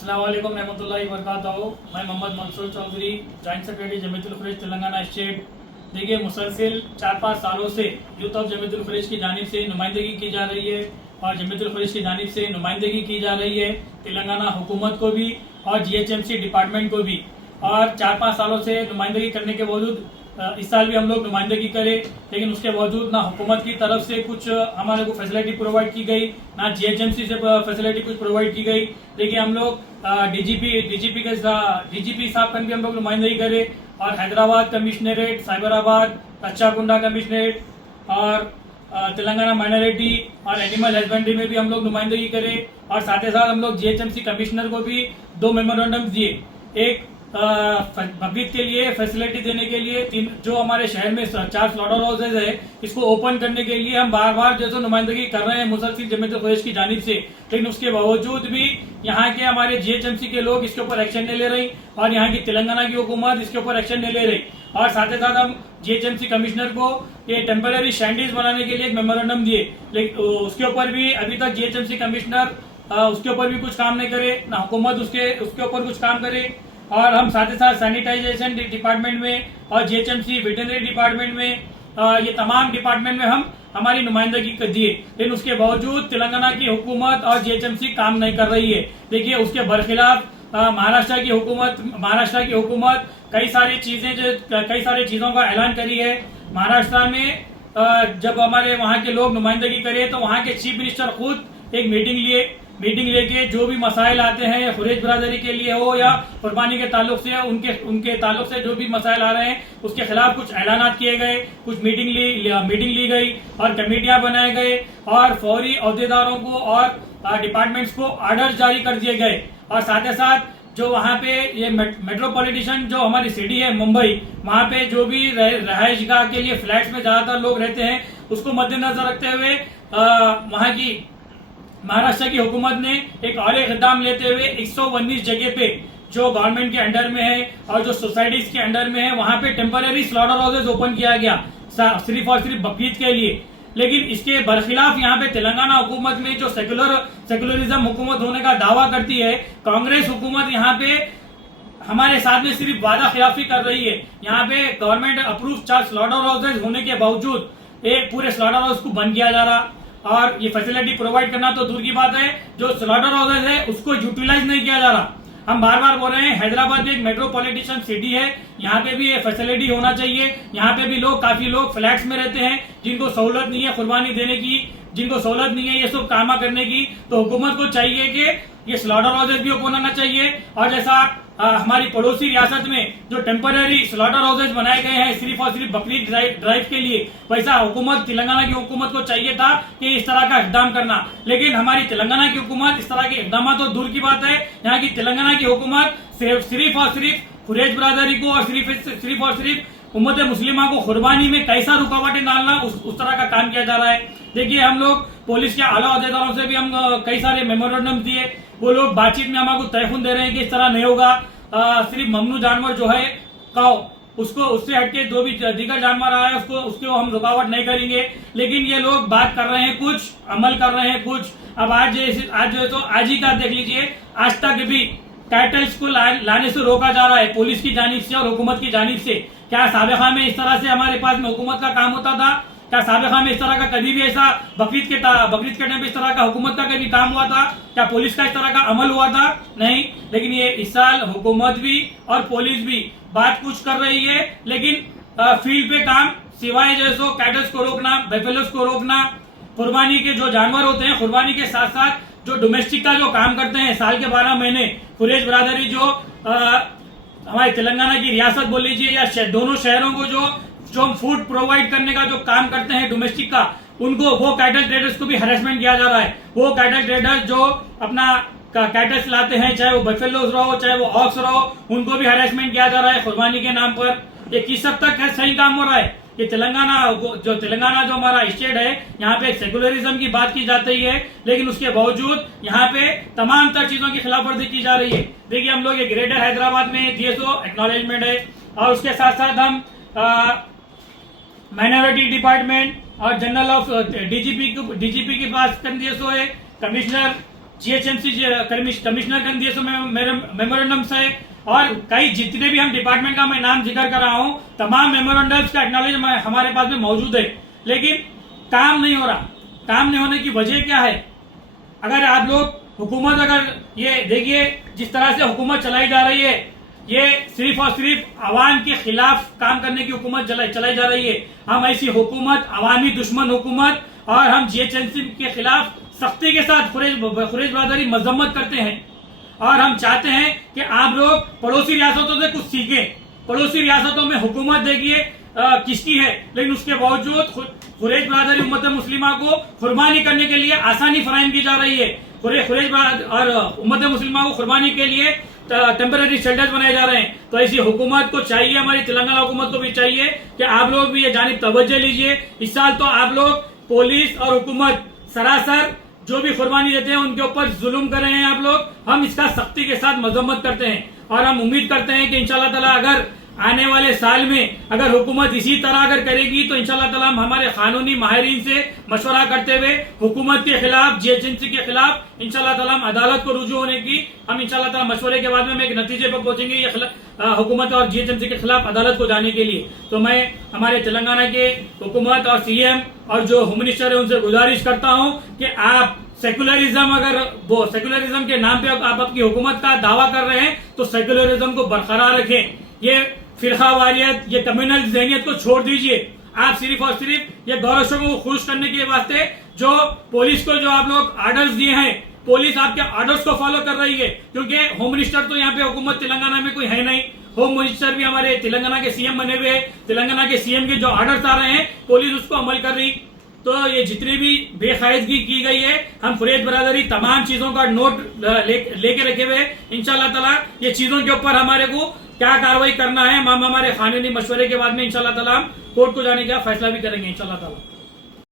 अस्सलाम वालेकुम रहमतुल्लाहि व बरकातहू। मैं Mohammed Mansoor Chaudhary, joint secretary Jamiatul Quraish Telangana state. देखिए, मुसलसिल 4-5 सालों से यूथ ऑफ जमीयतुल खुरैश की जानिब से नुमाइंदगी की जा रही है और जमीयतुल खुरैश की जानिब से नुमाइंदगी की जा रही है तेलंगाना हुकूमत को भी और जीएचएमसी डिपार्टमेंट को भी। और 4-5 सालों से नुमाइंदगी करने के बावजूद इस साल भी हम लोग नुमाइंदगी करें, लेकिन उसके बावजूद ना हुकूमत की तरफ से कुछ हमारे को फैसिलिटी प्रोवाइड की गई, ना जीएचएमसी से फैसिलिटी कुछ प्रोवाइड की गई। देखिए, हम लोग डीजीपी साहब का भी हम लोग नुमाइंदगी करें और हैदराबाद कमिश्नरेट, साइबराबाद, कच्चाकुंडा कमिश्नरेट और तेलंगाना माइनॉरिटी और एनिमल हस्बेंड्री में भी हम लोग नुमाइंदगी करें। और साथ ही साथ हम लोग जीएचएमसी कमिश्नर को भी 2 मेमोरेंडम दिए। एक पब्लिक के लिए फैसिलिटी देने के लिए, जो हमारे शहर में 4 स्लॉटर हाउसेज है, इसको ओपन करने के लिए हम बार बार जो नुमाइंदगी कर रहे हैं मुसलसिल जमीयतुल खुरैश की जानिब से, लेकिन उसके बावजूद भी यहाँ के हमारे जीएचएमसी के लोग इसके ऊपर एक्शन नहीं ले रही और यहाँ की तेलंगाना की हुकूमत इसके ऊपर एक्शन नहीं ले रही। और साथ ही साथ हम जीएचएमसी कमिश्नर को ये टेम्पररी स्टैंडर्ड्स बनाने के लिए एक मेमोरेंडम दिए, लेकिन उसके ऊपर भी अभी तक जीएचएमसी कमिश्नर उसके ऊपर भी कुछ काम नहीं करे, ना हुकूमत उसके ऊपर कुछ काम करे। और हम साथ ही साथ सैनिटाइजेशन डिपार्टमेंट में और जीएचएमसी वेटरनरी डिपार्टमेंट में, ये तमाम डिपार्टमेंट में हम हमारी नुमाइंदगी कर दिए, लेकिन उसके बावजूद तेलंगाना की हुकूमत और जीएचएमसी काम नहीं कर रही है। देखिए, उसके बरखिलाफ महाराष्ट्र की हुकूमत कई सारी चीजों का ऐलान करी है। महाराष्ट्र में जब हमारे वहाँ के लोग नुमाइंदगी करे तो वहाँ के चीफ मिनिस्टर खुद एक मीटिंग लेके जो भी मसाइल आते हैं खुरैश बरादरी के लिए हो या कुर्बानी के ताल्लुक से, उनके ताल्लुक से जो भी मसाइल आ रहे हैं उसके खिलाफ कुछ ऐलानात किए गए, कुछ मीटिंग ली गई और कमेटियां बनाए गए और फौरी अहदेदारों को और डिपार्टमेंट्स को ऑर्डर जारी कर दिए गए। और साथ ही साथ जो वहाँ पे ये मेट्रोपॉलिटन जो हमारी सिटी है मुंबई, वहाँ पे जो भी रहायशगाह के लिए फ्लैट्स में ज्यादातर लोग रहते हैं, उसको मद्देनजर रखते हुए वहाँ की महाराष्ट्र की हुकूमत ने एक और इकदाम लेते हुए 119 जगह पे जो गवर्नमेंट के अंडर में है और जो सोसाइटीज के अंडर में है, वहां पे टेम्पररी स्लॉटर हाउसेज ओपन किया गया सिर्फ और सिर्फ बकरीद के लिए। लेकिन इसके बरखिलाफ यहाँ पे तेलंगाना हुकूमत में जो सेकुलरिज्म हुकूमत होने का दावा करती है, कांग्रेस हुकूमत यहाँ पे हमारे साथ में सिर्फ वादा खिलाफी कर रही है। यहाँ पे गवर्नमेंट अप्रूव 4 स्लॉटर हाउसेज होने के बावजूद एक पूरे स्लॉटर हाउस को बंद किया जा रहा और ये फैसिलिटी प्रोवाइड करना तो दूर की बात है, जो स्लॉटर हाउसेज है उसको यूटिलाइज नहीं किया जा रहा। हम बार बार बोल रहे हैं, हैदराबाद एक मेट्रोपॉलिटन सिटी है, यहाँ पे भी ये फैसिलिटी होना चाहिए। यहाँ पे भी काफी लोग फ्लैट्स में रहते हैं जिनको सहूलत नहीं है कुर्बानी देने की, जिनको सहूलत नहीं है ये सब कामा करने की। तो हुकूमत को चाहिए कि ये स्लॉटर हाउसेज भी ओपन होना चाहिए। और जैसा हमारी पड़ोसी रियासत में जो टेम्पररी स्लॉटर हाउसेज बनाए गए हैं सिर्फ और सिर्फ बकरीद ड्राइव के लिए, वैसा हुकूमत तेलंगाना की हुकूमत को चाहिए था कि इस तरह का इकदाम करना। लेकिन हमारी तेलंगाना की हुकूमत इस तरह के इकदाम तो दूर की बात है, यहाँ की तेलंगाना की हुकूमत सिर्फ और सिर्फ खुरैश बरादरी को और सिर्फ और सिर्फ उम्मत मुस्लिमा को कुर्बानी में कैसा रुकावटें डालना, उस तरह का काम किया जा रहा है। देखिए, हम लोग पुलिस के आला अहदेदारों से भी हम कई सारे मेमोरेंडम दिए, वो लोग बातचीत में हमको तयखुन दे रहे हैं कि इस तरह नहीं होगा। सिर्फ ममनू जानवर जो है काऊ, उससे हटके जो भी दीगर जानवर आया है उसको हम रुकावट नहीं करेंगे। लेकिन ये लोग बात कर रहे हैं कुछ, अमल कर रहे हैं कुछ। अब आज जो है तो आज ही का देख लीजिए, आज तक भी कैटल्स को लाने से रोका जा रहा है पुलिस की जानिब से और हुकूमत की जानिब से। क्या साबिका में इस तरह से हमारे पास में हुकूमत का काम होता था? क्या साबिका में इस तरह का कभी भी ऐसा बकरीद के टाइम पे इस तरह का हुकूमत का कभी काम हुआ था? क्या पुलिस का इस तरह का अमल हुआ था? नहीं। लेकिन ये इस साल हुकूमत भी और पुलिस भी बात कुछ कर रही है, लेकिन फील्ड पे काम सिवाय जैसो कैटल्स को रोकना, बेफेलोस को रोकना, कुर्बानी के जो जानवर होते हैं कुर्बानी के साथ साथ जो डोमेस्टिक का जो काम करते हैं साल के 12 महीने, खुरैश बरादरी जो हमारे तेलंगाना की रियासत बोल लीजिए या दोनों शहरों को जो हम फूड प्रोवाइड करने का जो काम करते हैं डोमेस्टिक का, उनको वो कैटल ट्रेडर्स को भी हरेसमेंट किया जा रहा है। वो कैटल ट्रेडर्स जो अपना कैटल्स लाते हैं, चाहे वो बफेलोस रहो चाहे वो ऑक्स रहो, उनको भी हरेसमेंट किया जा रहा है कुर्बानी के नाम पर। ये किस हद तक सही काम हो रहा है? ये तेलंगाना जो हमारा स्टेट है, यहाँ पे सेकुलरिज्म की बात की जाती है, लेकिन उसके बावजूद यहाँ पे तमाम तर चीजों की खिलाफवर्जी की जा रही है। देखिए, हम लोग ग्रेटर हैदराबाद में डीएसओ एक्नॉलेजमेंट है और उसके साथ साथ हम माइनॉरिटी डिपार्टमेंट और जनरल ऑफ डीजीपी के पास डीएसओ है, कमिश्नर GHMC कमिश्नर गण दिए मेरे मेमोरेंडम्स है, और कई जितने भी हम डिपार्टमेंट का मैं नाम जिक्र कर रहा हूं, तमाम मेमोरेंडम्स का एक्नॉलेज हमारे पास में मौजूद है, लेकिन काम नहीं हो रहा। काम नहीं होने की वजह क्या है? अगर आप लोग हुकूमत, अगर ये देखिए जिस तरह से हुकूमत चलाई जा रही है, ये सिर्फ और सिर्फ आवाम के खिलाफ काम करने की हुकूमत चलाई जा रही है। हम ऐसी हुकूमत, अवामी दुश्मन हुकूमत, और हम GHMC के खिलाफ सख्ती के साथ खुरेज बरादरी मजम्मत करते हैं, और हम चाहते हैं कि आप लोग पड़ोसी रियासतों से कुछ सीखें। पड़ोसी रियासतों में हुकूमत देखिए किसकी है, लेकिन उसके बावजूद खुरेज बरादरी उम्मत मुस्लिमा को कुर्बानी करने के लिए आसानी फराहम की जा रही है। खुरेज और उम्मत मुस्लिमा को कुर्बानी के लिए टेम्पररी शेल्टर्स बनाए जा रहे हैं। तो ऐसी हुकूमत को चाहिए, हमारी तेलंगाना हुकूमत को भी चाहिए कि आप लोग भी ये जानिब तवज्जो लीजिए। इस साल तो आप लोग पुलिस और हुकूमत सरासर जो भी कुर्बानी देते हैं उनके ऊपर जुल्म कर रहे हैं आप लोग। हम इसका सख्ती के साथ मजम्मत करते हैं, और हम उम्मीद करते हैं कि इंशाल्लाह ताला अगर आने वाले साल में अगर हुकूमत इसी तरह अगर करेगी तो इंशाल्लाह ताला हम हमारे कानूनी माहिरीन से मशवरा करते हुए हुकूमत के खिलाफ, GHMC के खिलाफ इंशाल्लाह ताला हम अदालत को रुजू होने की हम इंशाल्लाह ताला मशवरे के बाद में एक नतीजे पर पहुंचेंगे ये हुकूमत और GHMC के खिलाफ अदालत को जाने के लिए। तो मैं हमारे तेलंगाना के हुकूमत और CM और जो होम मिनिस्टर है उनसे गुजारिश करता हूँ कि आप सेकुलरिज्म, अगर वो सेकुलरिज्म के नाम पे आप अपनी हुकूमत का दावा कर रहे हैं तो सेकुलरिज्म को बरकरार रखें। ये फिरकावारियत, ये कम्युनल ज़हनियत को छोड़ दीजिए। आप सिर्फ और सिर्फ ये गौर शौक को खुश करने के वास्ते जो पुलिस को जो आप लोग ऑर्डर्स दिए हैं, पुलिस आपके ऑर्डर्स को फॉलो कर रही है, क्योंकि होम मिनिस्टर तो यहाँ पे हुकूमत तेलंगाना में कोई है नहीं। होम मिनिस्टर भी हमारे तेलंगाना के CM बने हुए हैं। तेलंगाना के CM के जो ऑर्डर्स आ रहे हैं पुलिस उसको अमल कर रही। तो ये जितनी भी बेकायदगी की गई है, हम खुरेज बरादरी तमाम चीजों का नोट लेके रखे हुए। इंशाल्लाह ताला ये चीजों के ऊपर हमारे को क्या कार्रवाई करना है हम हमारे कानूनी मशवरे के बाद में इंशाल्लाह ताला हम कोर्ट को जाने का फैसला भी करेंगे इंशाल्लाह ताला।